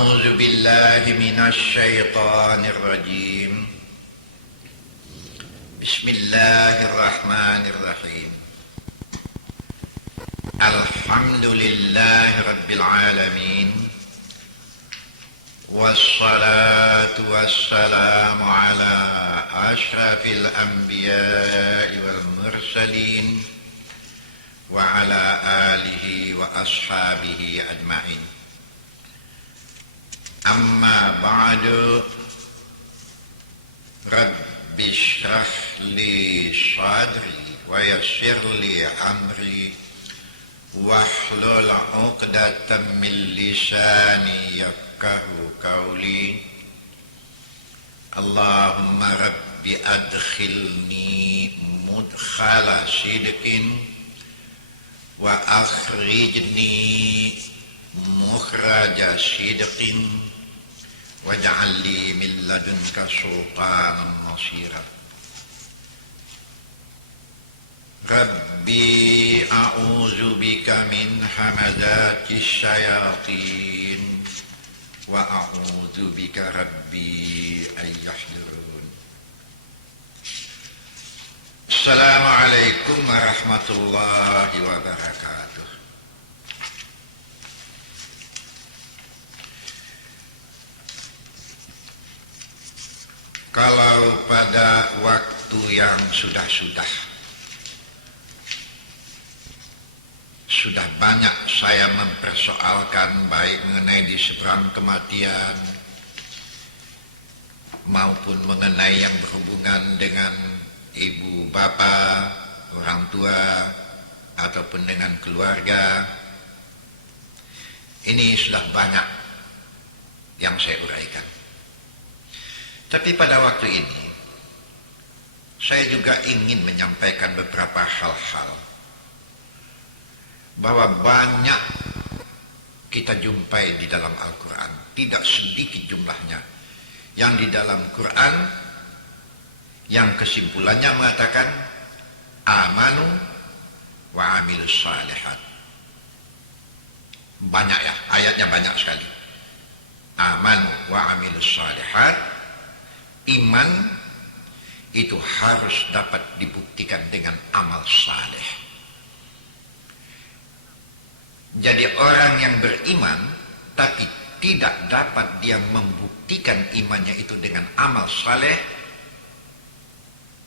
أعوذ بالله من الشيطان الرجيم. بسم الله الرحمن الرحيم. الحمد لله رب العالمين، والصلاة والسلام على أشرف الأنبياء والمرسلين وعلى آله وأصحابه أجمعين. أما بعد، رب اشرح لي صدري ويسر لي أمري واحلل عقدة من لساني يفقهوا قولي. اللهم رب أدخلني مدخل صدق وأخرجني مخرج صدق واجعل لي من لدنك سلطانا نصيرا. ربي أعوذ بك من همزات الشياطين وأعوذ بك ربي أن يحضرون. السلام عليكم ورحمة الله وبركاته. Kalau pada waktu yang sudah banyak saya mempersoalkan baik mengenai di seberang kematian maupun mengenai yang berhubungan dengan ibu bapa, orang tua ataupun dengan keluarga, ini sudah banyak yang saya uraikan. Tapi pada waktu ini saya juga ingin menyampaikan beberapa hal-hal bahwa banyak kita jumpai di dalam Al-Quran, tidak sedikit jumlahnya yang di dalam Quran yang kesimpulannya mengatakan amanu wa amilus salihat. Banyak ya, ayatnya banyak sekali. Amanu wa amilus salihat. Iman itu harus dapat dibuktikan dengan amal saleh. Jadi orang yang beriman tapi tidak dapat dia membuktikan imannya itu dengan amal saleh,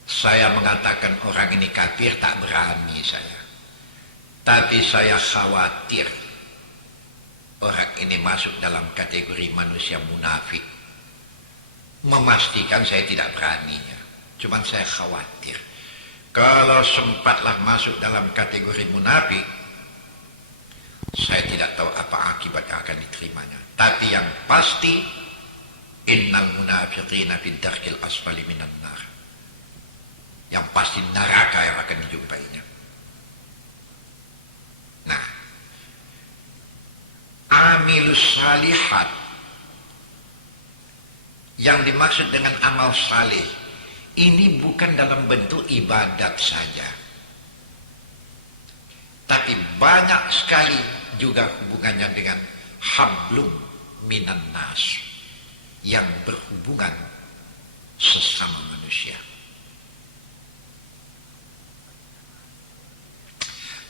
saya mengatakan orang ini kafir, tak berani saya. Tapi saya khawatir orang ini masuk dalam kategori manusia munafik. Memastikan saya tidak beraninya, cuman saya khawatir kalau sempatlah masuk dalam kategori munafik, saya tidak tahu apa akibat yang akan diterimanya. Tapi yang pasti, innal munafiqina fid darkil asfali minan nar. Yang pasti neraka yang akan dijumpainya. Nah, amilus salihat yang dimaksud dengan amal saleh ini bukan dalam bentuk ibadat saja, tapi banyak sekali juga hubungannya dengan hablum minan nas, yang berhubungan sesama manusia.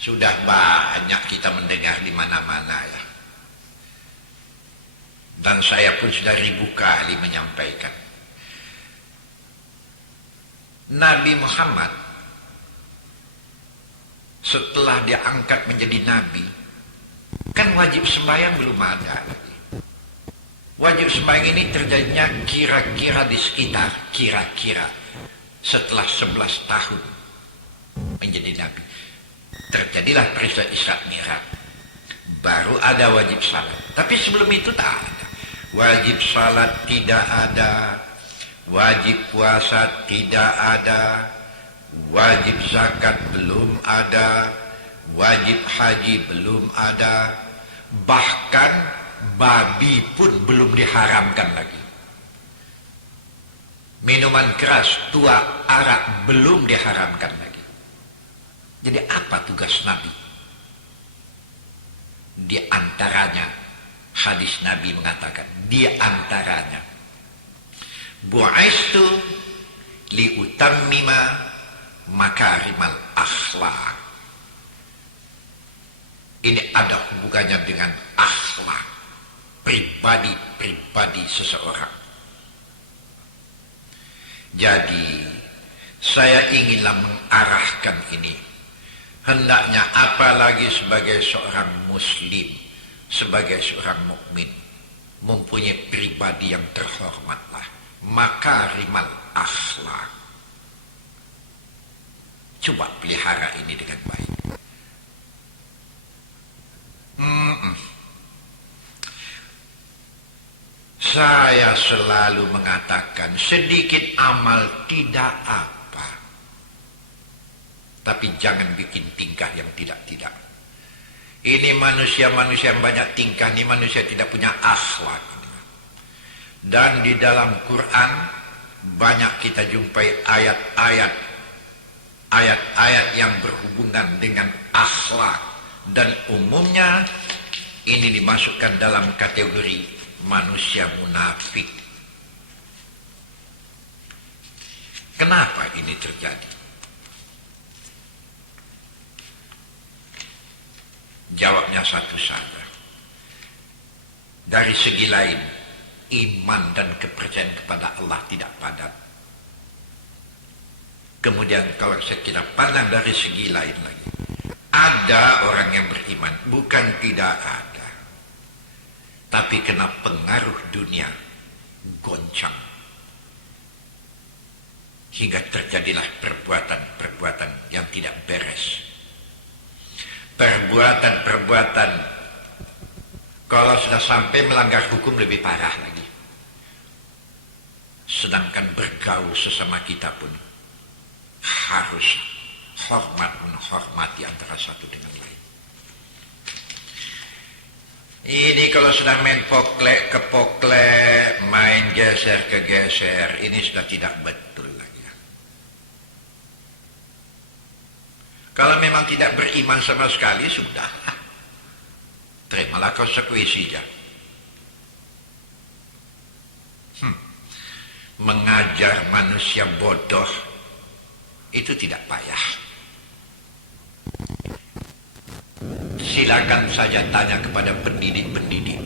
Sudah banyak kita mendengar di mana-mana ya. Dan saya pun sudah ribu kali menyampaikan. Nabi Muhammad setelah dia angkat menjadi nabi, kan wajib sembahyang belum ada. Wajib sembahyang ini terjadinya kira-kira di sekitar, kira-kira setelah 11 tahun menjadi nabi. Terjadilah peristiwa Isra Mi'raj. Baru ada wajib salat. Tapi sebelum itu tak ada. Wajib salat tidak ada, wajib puasa tidak ada, wajib zakat belum ada, wajib haji belum ada, bahkan babi pun belum diharamkan lagi. Minuman keras, tua, arak belum diharamkan lagi. Jadi apa tugas Nabi? Di antaranya hadis Nabi mengatakan di antaranya bu'aistu liutammima makarimal akhlak. Ini ada hubungannya dengan akhlak pribadi seseorang. Jadi saya inginlah mengarahkan ini. Hendaknya apalagi sebagai seorang muslim, sebagai seorang mukmin, mempunyai pribadi yang terhormatlah, makarimal akhlak. Coba pelihara ini dengan baik. Saya selalu mengatakan sedikit amal tidak apa, tapi jangan bikin tingkah yang tidak-tidak. Ini manusia-manusia yang banyak tingkah, ini manusia tidak punya akhlak. Dan di dalam Quran banyak kita jumpai ayat-ayat yang berhubungan dengan akhlak, dan umumnya ini dimasukkan dalam kategori manusia munafik. Kenapa ini terjadi? Jawabnya satu saja. Dari segi lain, iman dan kepercayaan kepada Allah tidak padat. Kemudian kalau kita pandang dari segi lain lagi, ada orang yang beriman, bukan tidak ada, tapi kena pengaruh dunia goncang, hingga terjadilah perbuatan-perbuatan yang tidak beres. Perbuatan-perbuatan kalau sudah sampai melanggar hukum lebih parah lagi. Sedangkan bergaul sesama kita pun harus menghormati antara satu dengan lain. Ini kalau sudah main poklek ke poklek, main geser ke geser, ini sudah tidak betul lagi. Kalau memang tidak beriman sama sekali, sudah. Terimalah konsekuensinya. Mengajar manusia bodoh itu tidak payah. Silakan saja tanya kepada pendidik-pendidik,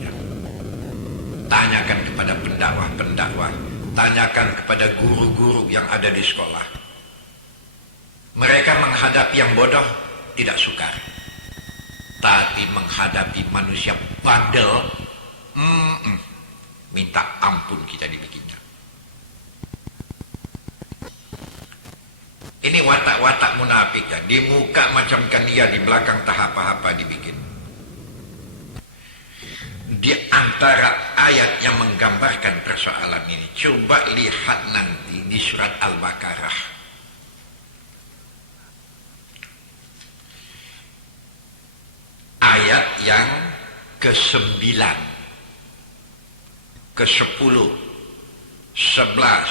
tanyakan kepada pendakwah-pendakwah, tanyakan kepada guru-guru yang ada di sekolah. Mereka menghadapi yang bodoh tidak sukar, tapi menghadapi manusia bandel, minta ampun kita dibikinnya. Ini watak-watak munafik ya. Di muka macam kan dia, di belakang tak apa-apa dibikin. Di antara ayat yang menggambarkan persoalan ini, coba lihat nanti di surat Al-Baqarah. Ayat yang ke-9, ke-10, 11,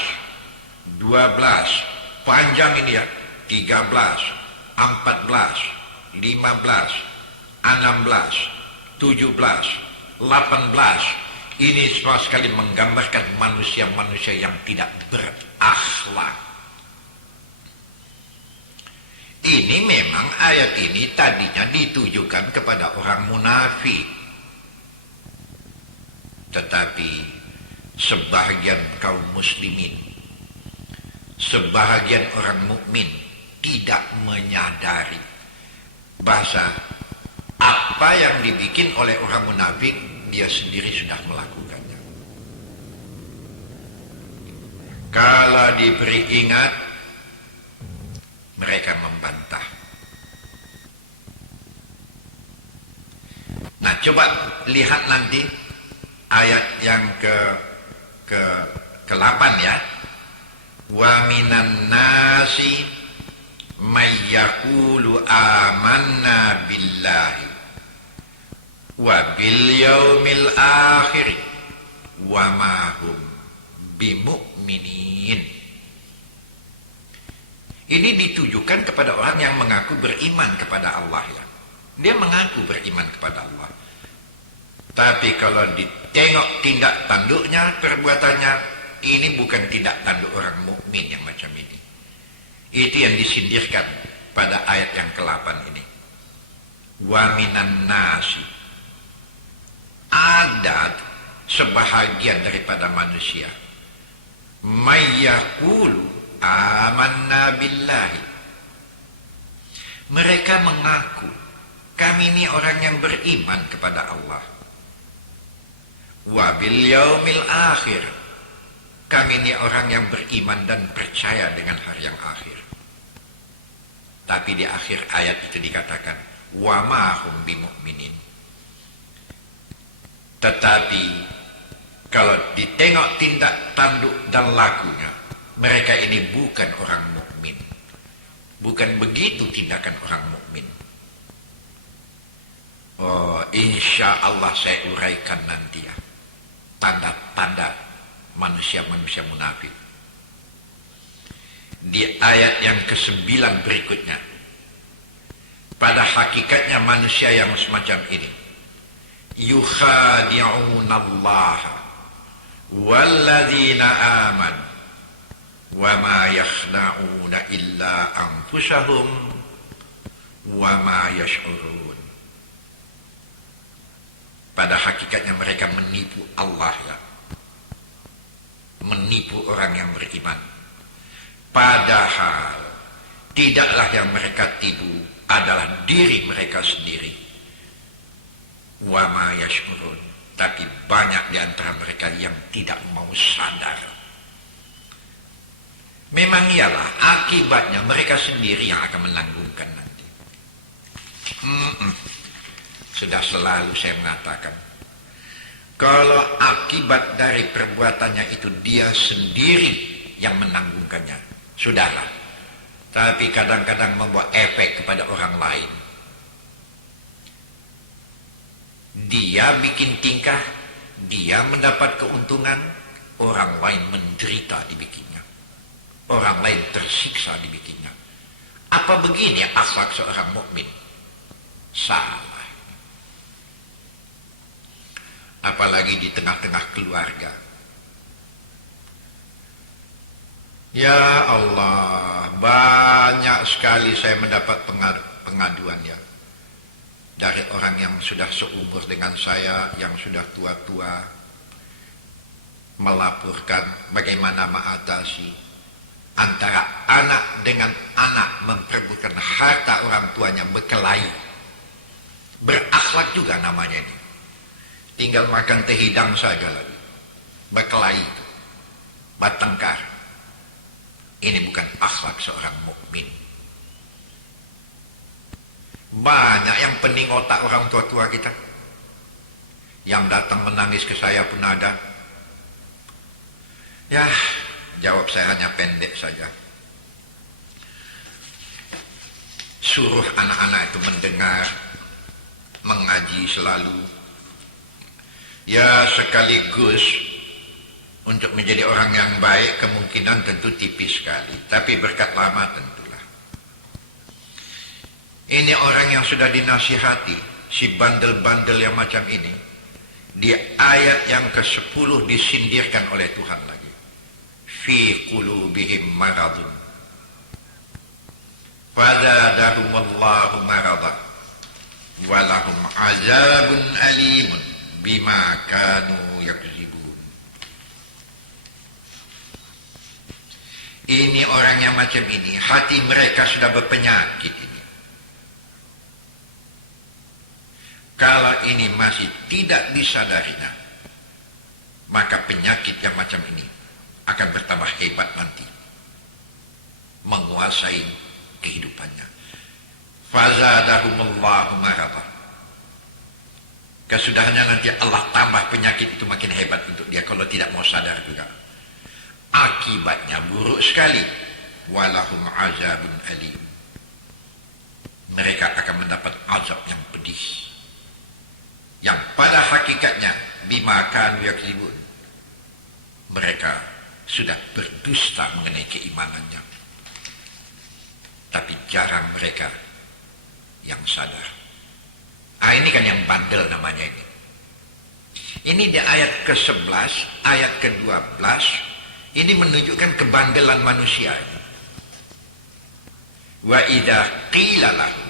12, panjang ini ya, 13, 14, 15, 16, 17, 18. Ini semua sekali menggambarkan manusia-manusia yang tidak berakhlak. Ini memang ayat ini tadinya ditujukan kepada orang munafik. Tetapi sebahagian kaum muslimin, sebahagian orang mukmin tidak menyadari bahasa apa yang dibikin oleh orang munafik, dia sendiri sudah melakukannya. Kalau diberi ingat, mereka membantah. Nah, coba lihat nanti ayat yang ke-8 ya. Wa minan nasi may yaqulu amanna billahi wa bil yaumil akhir wa ma hum bimu'minin. Ini ditujukan kepada orang yang mengaku beriman kepada Allah ya. Dia mengaku beriman kepada Allah. Tapi kalau ditengok tindak tanduknya, perbuatannya, ini bukan tindak tanduk orang mukmin yang macam ini. Itu yang disindirkan pada ayat yang ke-8 ini. Wa minan nasi, ada sebahagian daripada manusia, mayyaqulu amanna billahi, mereka mengaku kami ini orang yang beriman kepada Allah, wa bil yaumil akhir, kami ini orang yang beriman dan percaya dengan hari yang akhir. Tapi di akhir ayat itu dikatakan wa ma hum bimu'minin. Tetapi kalau ditengok tindak tanduk dan lakunya, mereka ini bukan orang mukmin. Bukan begitu tindakan orang mukmin. Oh, insya Allah saya uraikan nanti ya tanda-tanda manusia-manusia munafik di ayat yang ke-9 berikutnya. Pada hakikatnya manusia yang semacam ini, yukhadi'unallaha walladzina amanu wa ma yakhda'una illa anfusahum wa ma yash'urun. Pada hakikatnya mereka menipu Allah ya, menipu orang yang beriman. Padahal tidaklah yang mereka tipu adalah diri mereka sendiri. Wa ma yash'urun, tapi banyak di antara mereka yang tidak mau sadar. Memang iyalah akibatnya mereka sendiri yang akan menanggungkan nanti. Sudah selalu saya mengatakan, kalau akibat dari perbuatannya itu dia sendiri yang menanggungkannya, sudahlah. Tapi kadang-kadang membuat efek kepada orang lain. Dia bikin tingkah, dia mendapat keuntungan, orang lain menderita dibikinnya. Orang lain tersiksa dibikinnya. Apa begini akhlak seorang mukmin? Salah. Apalagi di tengah-tengah keluarga. Ya Allah, banyak sekali saya mendapat pengaduan ya, dari orang yang sudah seumur dengan saya, yang sudah tua-tua, melaporkan bagaimana mengatasi antara anak dengan anak memperebutkan harta orang tuanya, berkelahi. Berakhlak juga namanya ini. Tinggal makan teh hidang saja lagi. Berkelahi, bertengkar. Ini bukan akhlak seorang mukmin. Banyak yang pening otak orang tua-tua kita. Yang datang menangis ke saya pun ada. Ya, jawab saya hanya pendek saja. Suruh anak-anak itu mendengar, mengaji selalu. Ya, sekaligus untuk menjadi orang yang baik kemungkinan tentu tipis sekali, tapi berkat lama tentulah. Ini orang yang sudah dinasihati, si bandel-bandel yang macam ini, di ayat yang ke-10 disindirkan oleh Tuhan lagi. Fi qulubihim maradun fazadahumullahu maradan walahum azabun alimun bima kanu yakzibun. Ini orang yang macam ini, hati mereka sudah berpenyakit ini. Kalau ini masih tidak disadarinya, maka penyakit yang macam ini akan bertambah hebat nanti, menguasai kehidupannya. Fazadahumullahu maradan. Kesudahannya nanti Allah tambah penyakit itu makin hebat untuk dia kalau tidak mau sadar juga. Akibatnya buruk sekali. Walahum azabun alim. Mereka akan mendapat azab yang pedih. Yang pada hakikatnya bima kanu yakzibun. Mereka sudah berdusta mengenai keimanannya. Tapi jarang mereka yang sadar. Ini kan yang bandel namanya ini. Ini di ayat ke-11, ayat ke-12, ini menunjukkan kebandelan manusia. Wa idza qila lahu,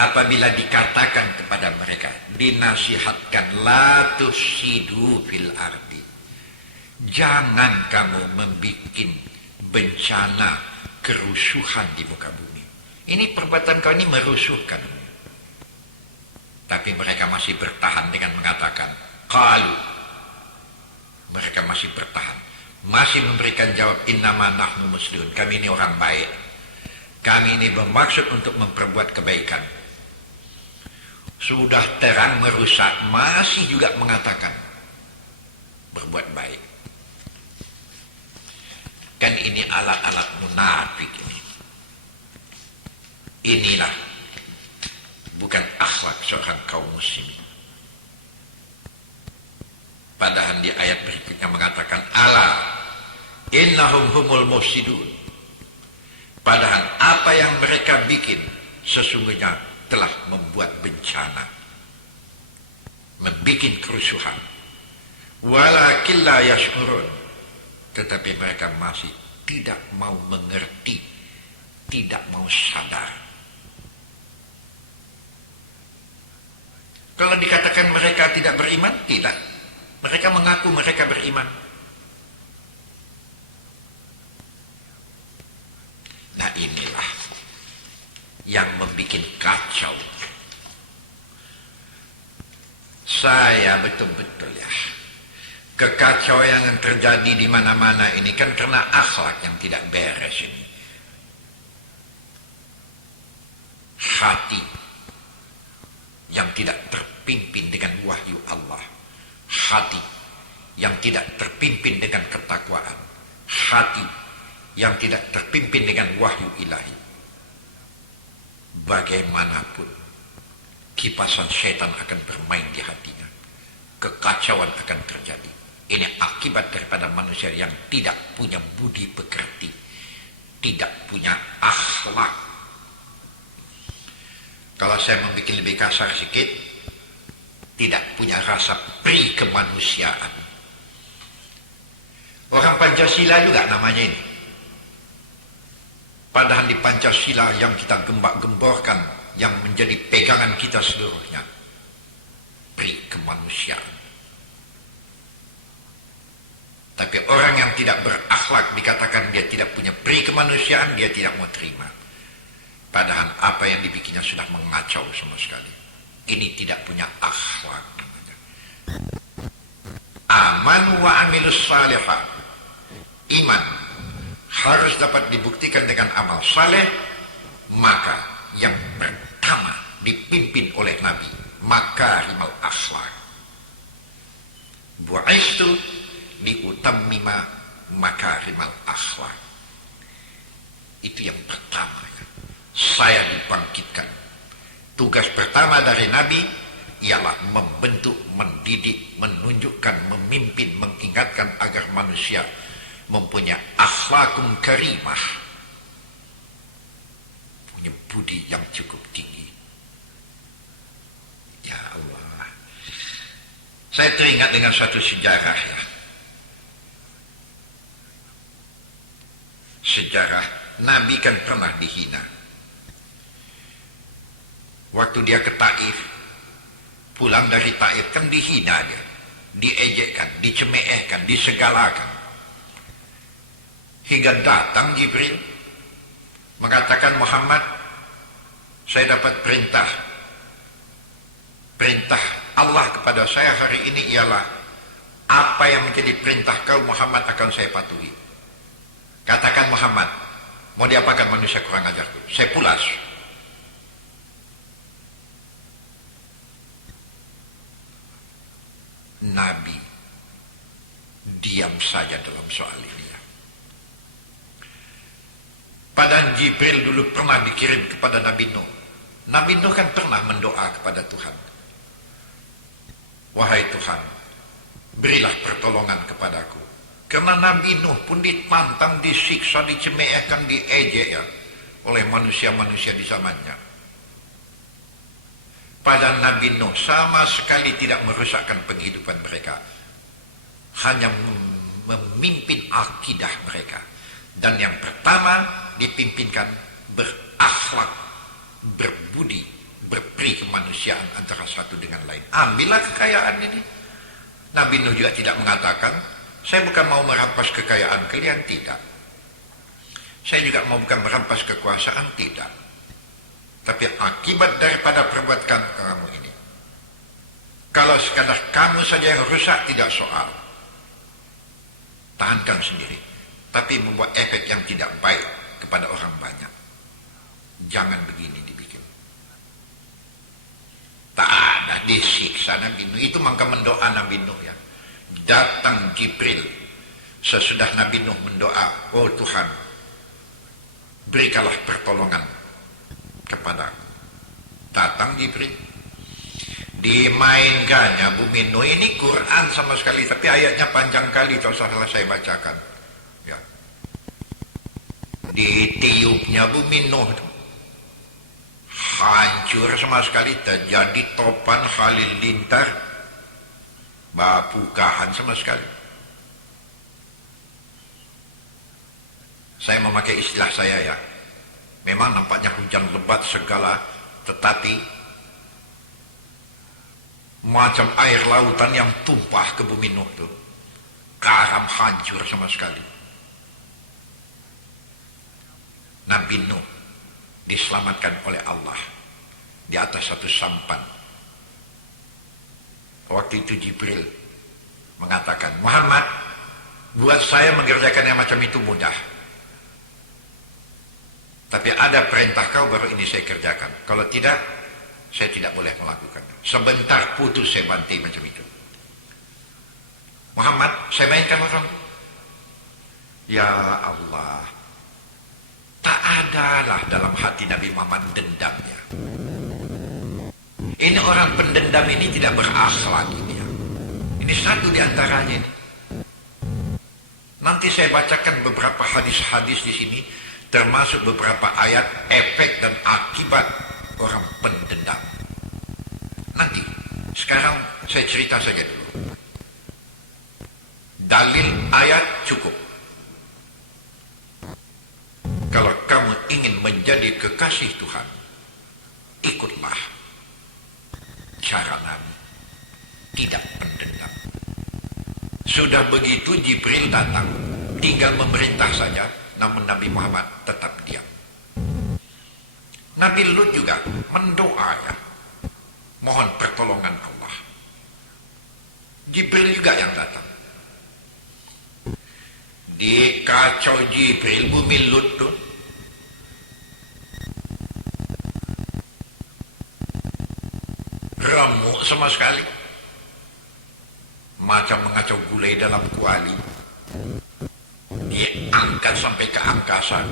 apabila dikatakan kepada mereka, dinasihatkan, la tusidu fil ardi, jangan kamu membuat bencana kerusuhan di muka bumi. Ini perbuatan kau ini merusuhkan. Tapi mereka masih bertahan dengan mengatakan, qalu, mereka masih bertahan, masih memberikan jawab, innama nahnu muslimun, kami ini orang baik, kami ini bermaksud untuk memperbuat kebaikan. Sudah terang merusak, masih juga mengatakan berbuat baik. Kan ini alat-alat munafik ini. Inilah bukan akhlak seorang kaum muslimin. Padahal di ayat berikutnya mengatakan, ala innahum humul mufsidun. Padahal apa yang mereka bikin sesungguhnya telah membuat bencana, membuat kerusuhan. Walakin la yash'urun, tetapi mereka masih tidak mau mengerti, tidak mau sadar. Kalau dikatakan mereka tidak beriman, tidak. Mereka mengaku mereka beriman. Nah, inilah yang membuat kacau. Saya betul-betul ya, kekacauan yang terjadi di mana-mana ini kan karena akhlak yang tidak beres ini. Hati yang tidak terpimpin dengan wahyu Allah, hati yang tidak terpimpin dengan ketakwaan, hati yang tidak terpimpin dengan wahyu ilahi. Bagaimanapun kipasan setan akan bermain di hatinya, kekacauan akan terjadi. Ini akibat daripada manusia yang tidak punya budi pekerti, tidak punya akhlak. Kalau saya membuat lebih kasar sedikit, tidak punya rasa pri kemanusiaan. Orang Pancasila juga namanya ini. Padahal di Pancasila yang kita gembak-gemborkan, yang menjadi pegangan kita seluruhnya, pri kemanusiaan. Tapi orang yang tidak berakhlak dikatakan dia tidak punya pri kemanusiaan, dia tidak mau terima. Padahal apa yang dibikinnya sudah mengacau sama sekali. Ini tidak punya akhlak. Aman wa amilus salihah. Iman harus dapat dibuktikan dengan amal saleh. Maka yang pertama dipimpin oleh Nabi, makarimul akhlak. Bu'istu liutammima makarimul akhlak. Itu yang pertama. Saya dibangkitkan. Tugas pertama dari Nabi ialah membentuk, mendidik, menunjukkan, memimpin, mengingatkan agar manusia mempunyai akhlakun karimah, punya budi yang cukup tinggi. Ya Allah, saya teringat dengan suatu sejarah ya. Sejarah Nabi kan pernah dihina. Waktu dia ke Taif, pulang dari Taif kan dihina dia, diejekkan, dicemeehkan, disegalakan. Hingga datang Jibril mengatakan, Muhammad, saya dapat perintah Allah kepada saya hari ini ialah apa yang menjadi perintah kau Muhammad akan saya patuhi. Katakan Muhammad, mau diapakan manusia kurang ajarku? Saya pulas. Nabi diam saja dalam soal ini. Padahal Jibril dulu pernah dikirim kepada Nabi Nuh. Nabi Nuh kan pernah mendoa kepada Tuhan. Wahai Tuhan, berilah pertolongan kepadaku. Karena Nabi Nuh pun ditantang, disiksa, dicemeehkan, diejek ya, oleh manusia-manusia di zamannya. pada Nabi Nuh sama sekali tidak merusakkan penghidupan mereka, hanya memimpin akidah mereka. Dan yang pertama dipimpinkan berakhlak, berbudi, berperi kemanusiaan antara satu dengan lain. Ambillah kekayaan ini. Nabi Nuh juga tidak mengatakan, saya bukan mau merampas kekayaan kalian, tidak. Saya juga mau bukan merampas kekuasaan, tidak. Tapi akibat daripada perbuatan kamu ini, kalau sekadar kamu saja yang rusak, tidak soal, tahankan sendiri. Tapi membuat efek yang tidak baik kepada orang banyak, jangan begini dibikin. Tak ada disiksa Nabi Nuh. Itu maka mendoa Nabi Nuh ya. Datang Jibril sesudah Nabi Nuh mendoa, oh Tuhan, berikanlah pertolongan kepada. Datang Jibril, dimainkannya bumi Nuh. Ini Quran sama sekali, tapi ayatnya panjang kali, kalau salah saya bacakan ya. Ditiupnya bumi Nuh, hancur sama sekali, terjadi topan halilintar, bapukahan sama sekali. Saya memakai istilah saya ya, memang nampaknya hujan lebat segala, tetapi macam air lautan yang tumpah ke bumi Nuh itu, karam hancur sama sekali. Nabi Nuh diselamatkan oleh Allah di atas satu sampan. Waktu itu Jibril mengatakan, Muhammad, buat saya mengerjakan yang macam itu mudah, tapi ada perintah kau baru ini saya kerjakan. Kalau tidak, saya tidak boleh melakukan. Sebentar putus saya bantai macam itu. Muhammad, saya mainkan orang. Ya Allah, tak adalah dalam hati Nabi Muhammad dendamnya. Ini orang pendendam ini tidak berakhlak ini ya. Ini satu di antaranya ini. Nanti saya bacakan beberapa hadis-hadis di sini, termasuk beberapa ayat efek dan akibat orang pendendam. Nanti, sekarang saya cerita saja dulu. Dalil ayat cukup. Kalau kamu ingin menjadi kekasih Tuhan, ikutlah cara Nabi, tidak pendendam. Sudah begitu Jibril datang, tinggal memerintah saja, namun Nabi Muhammad tetap diam. Nabi Lut juga mendoa ya, mohon pertolongan Allah. Jibril juga yang datang. Dikacau Jibril bumi Lut tuh. Remuk sama sekali. Macam mengacau gulai dalam kuali. Diangkat sampai ke angkasa,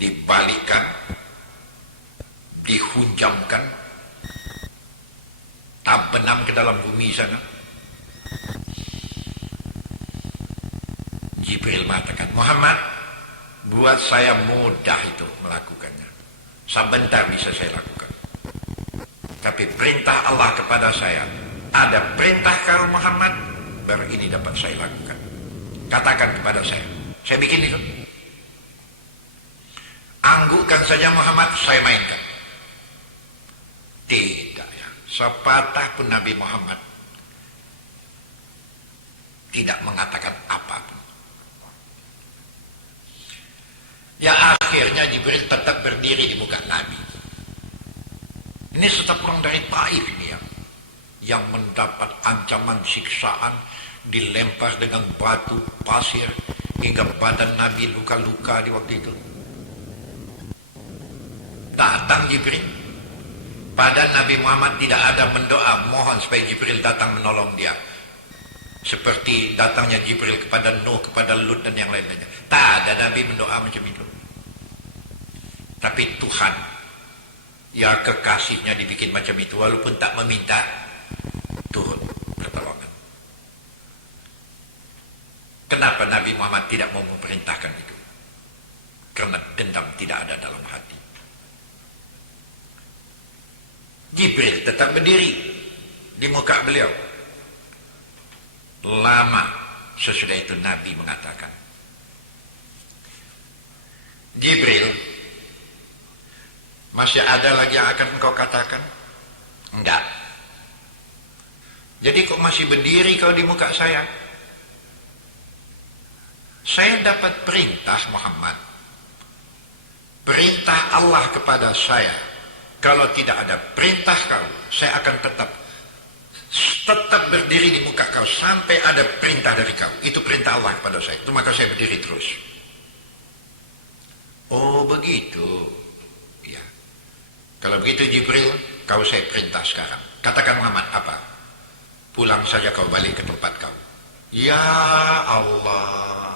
dibalikan, dihunjamkan, benam ke dalam bumi sana. Jibril mengatakan, Muhammad, buat saya mudah itu melakukannya. Sebentar bisa saya lakukan. Tapi perintah Allah kepada saya, ada perintah kau Muhammad, baru ini dapat saya lakukan. Katakan kepada saya bikin itu. Anggukkan saja Muhammad, saya mainkan. Tidak ya, sepatah pun Nabi Muhammad tidak mengatakan apapun. Ya akhirnya Jibril tetap berdiri di muka Nabi. Ini tetap orang dari Taif ini ya, yang mendapat ancaman siksaan, dilempar dengan batu pasir hingga badan Nabi luka-luka di waktu itu. Datang Jibril, pada Nabi Muhammad tidak ada mendoa mohon supaya Jibril datang menolong dia, seperti datangnya Jibril kepada Nuh, kepada Lut dan yang lain-lainnya. Tak ada Nabi mendoa macam itu. Tapi Tuhan, ya kekasihnya dibikin macam itu, walaupun tak meminta, turun pertolongan. Kenapa Nabi Muhammad tidak mau memerintahkan itu? Karena dendam tidak ada dalam hati. Jibril tetap berdiri di muka beliau. Lama sesudah itu Nabi mengatakan, Jibril, masih ada lagi yang akan engkau katakan? Enggak. Jadi kok masih berdiri kau di muka saya? Saya dapat perintah Muhammad. Perintah Allah kepada saya. Kalau tidak ada perintah kau, saya akan tetap berdiri di muka kau sampai ada perintah dari kau. Itu perintah Allah kepada saya. Itu maka saya berdiri terus. Oh begitu. Ya. Kalau begitu Jibril, kau saya perintah sekarang. Katakan Muhammad apa? Pulang saja kau balik ke tempat kau. Ya Allah.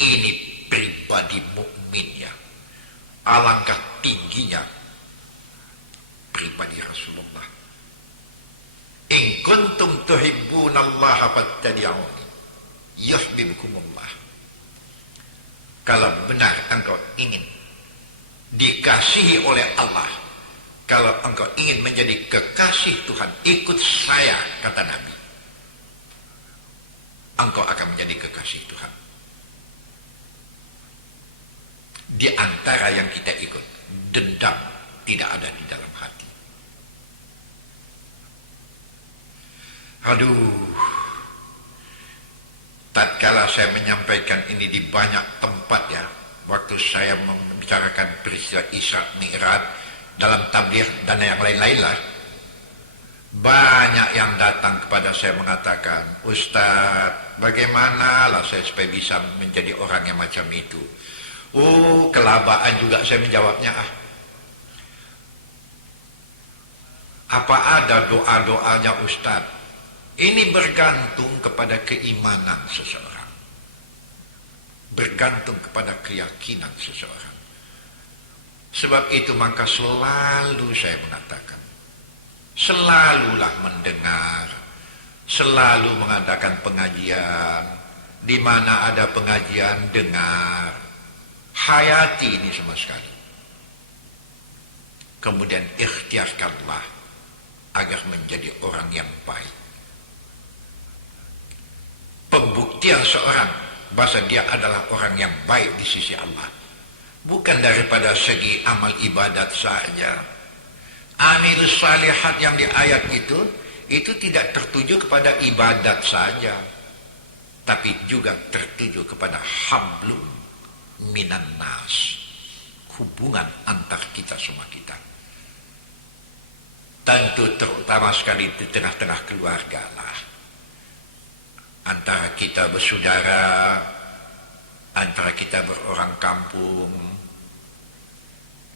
Ini pribadi mukmin ya. Alangkah tingginya pribadi Rasulullah. In kuntum tuhibbunallaha fattabi'uni yuhibbukumullah. Kalau benar engkau ingin dikasihi oleh Allah, kalau engkau ingin menjadi kekasih Tuhan, ikut saya, kata Nabi. Engkau akan menjadi kekasih Tuhan. Di antara yang kita ikut, dendam tidak ada di dalam hati. Aduh, tatkala saya menyampaikan ini di banyak tempat ya, waktu saya membicarakan peristiwa Isra Mi'raj dalam tabligh dan yang lain-lain lah, banyak yang datang kepada saya mengatakan, Ustaz, bagaimana lah saya supaya bisa menjadi orang yang macam itu? Oh, kelabaan juga saya menjawabnya. Apa ada doa-doanya Ustaz? Ini bergantung kepada keimanan seseorang. Bergantung kepada keyakinan seseorang. Sebab itu maka selalu saya mengatakan, selalulah mendengar, selalu mengadakan pengajian, di mana ada pengajian dengar, hayati ini sama sekali. Kemudian ikhtiarkanlah agar menjadi orang yang baik. Pembuktian seorang bahwa dia adalah orang yang baik di sisi Allah bukan daripada segi amal ibadat saja. Amilus salihat yang di ayat itu tidak tertuju kepada ibadat saja, tapi juga tertuju kepada hablum minan nas, hubungan antar kita sama kita. Tentu terutama sekali di tengah-tengah keluarga lah. Antara kita bersaudara, antara kita berorang kampung.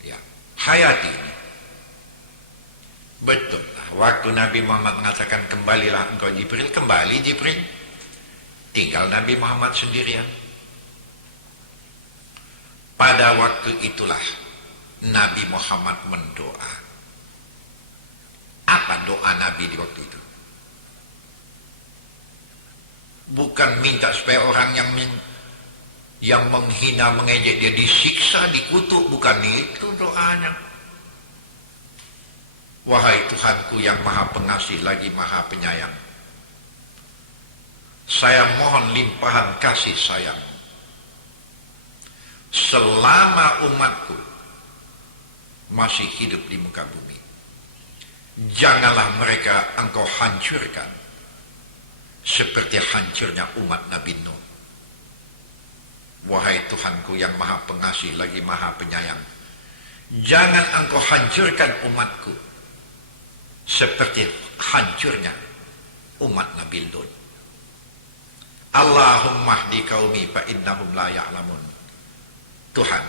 Ya, hayati ini. Betul lah. Waktu Nabi Muhammad mengatakan kembalilah engkau Jibril, kembali Jibril. Tinggal Nabi Muhammad sendirian. Pada waktu itulah Nabi Muhammad mendoa. Apa doa Nabi di waktu itu? Bukan minta supaya orang yang menghina, mengejek dia disiksa, dikutuk, bukan itu doanya. Wahai Tuhanku yang maha pengasih lagi maha penyayang, saya mohon limpahan kasih sayang. Selama umatku masih hidup di muka bumi, janganlah mereka engkau hancurkan seperti hancurnya umat Nabi Nuh. Wahai Tuhanku yang maha pengasih lagi maha penyayang, jangan engkau hancurkan umatku seperti hancurnya umat Nabi Lut. Allahumma hdi qaumi fa innahum la ya'lamun. Tuhan,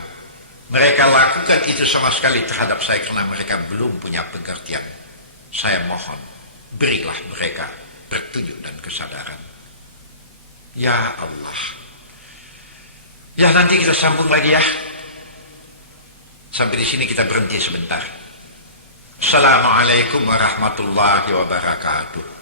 mereka lakukan itu sama sekali terhadap saya karena mereka belum punya pengertian. Saya mohon, berilah mereka petunjuk dan kesadaran. Ya Allah. Ya, nanti kita sambung lagi ya. Sampai di sini kita berhenti sebentar. Assalamualaikum warahmatullahi wabarakatuh.